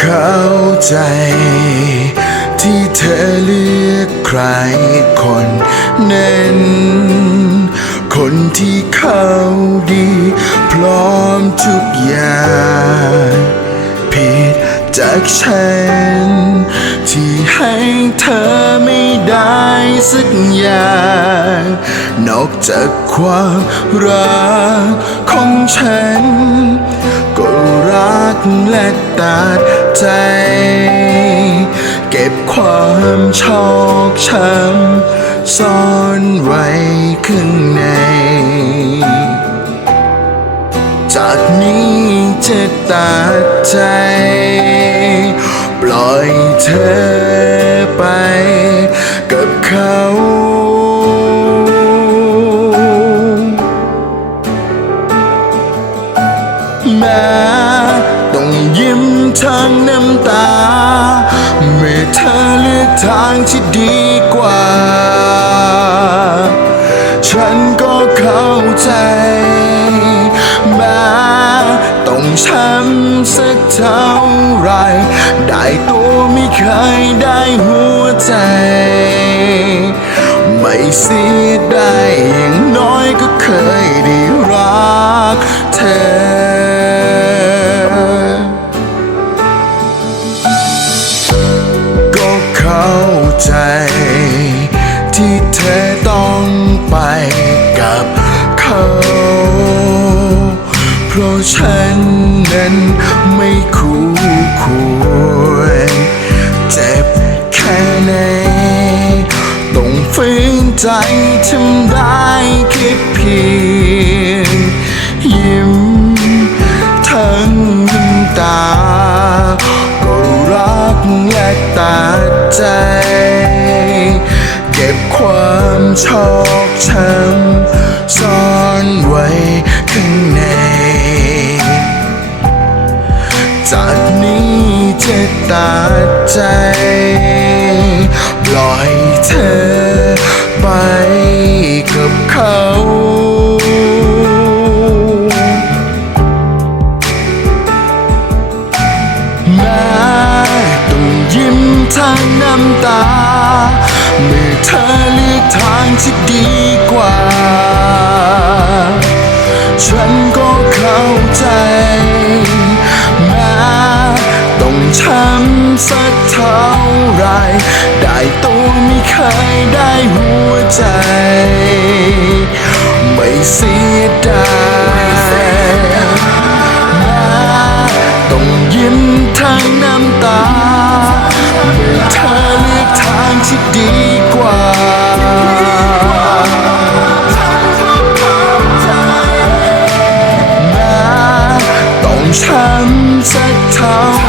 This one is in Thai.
เข้าใจ ที่เธอเลือกใครคนนั้นคนที่เขาดี พร้อมทุกอย่างผิดจากฉัน ที่ให้เธอไม่ได้สักอย่าง นอกจากความรักของฉัน ก็รักและตัด ใจ เก็บความชอกช้ำซ่อนไว้ข้างใน จากนี้จะตัดใจ ปล่อยเธอไปกับเขา ยิ้มทางน้ำตา เมื่อเธอเลือกทางที่ดีกว่า ฉันก็เข้าใจแม้ต้องช้ำสักเท่าไร ได้ตัวไม่เคยได้หัวใจ ไม่เสียดาย ราะฉันนั้นไม่คู่ควร เจ็บแค่ไหนต้องฝืนใจทำได้แค่เพียง ยิ้มทั้งน้ำตา ก็รักและตัดใจ เก็บความชอกช้ำซ่อนไว้ข้าง ตัดใจ ปล่อยเธอไปกับเขาแม้ต้องยิ้มทางน้ำตา เมื่อเธอเลือกทางที่ดีกว่า ฉันก็เข้าใจ แม้ต้องช้ำ สักเท่าไร ได้ตัวไม่เคยได้หัวใจ ไม่เสียดายแม้ต้องยิ้มทางน้ำตาเมื่อเธอเลือกทางที่ดีกว่าแม้ต้องช้ำสักเท่า